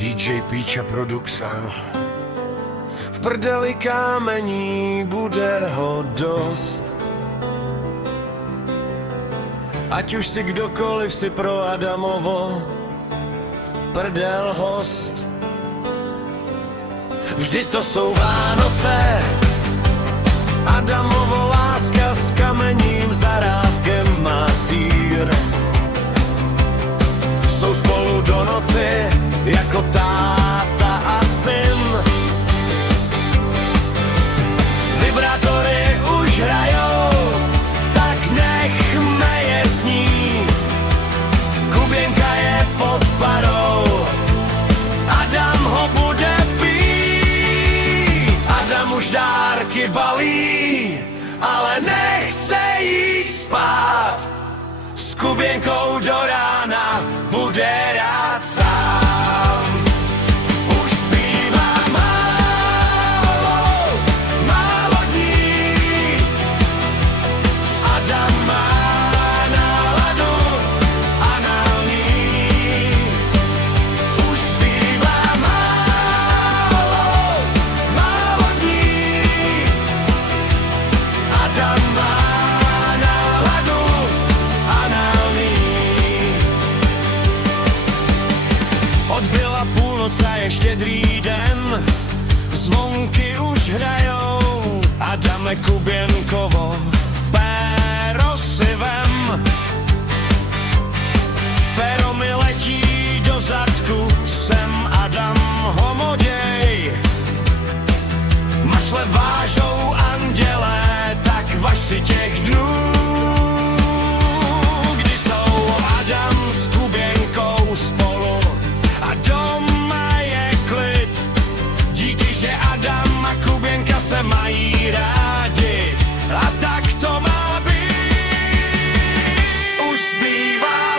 DJ Píča Production. V prdeli kámení bude ho dost. Ať už si kdokoliv si pro Adamovo prdel host. Vždyť to jsou Vánoce, Adamovo láska s kamením, zarávkem má sýr. Jsou spolu do noci jako táta a syn. Vibrátory už hrajou, tak nechme je znít. Kuběnka je pod parou, Adam ho bude pít. Adam už dárky balí, ale nechce jít spát. S Kuběnkou do rána bude rád sám. Už zbývá málo dní. Adam má náladu anální. Už zbývá málo dní. Adam má náladu anální. Odbyla půlnoc a je Štědrý den, zvonky už hrajou. Adame Kuběnkovo, péro si vem. Péro mi letí do zadku, jsem Adam homoděj. Mašle vážou andělé, tak važ si těch dnů, kdy jsou Adam s Kuběnkou spolu a doma je klid. Díky, že Adam a Kuběnka se mají rádi, a tak to má být. Už zbývá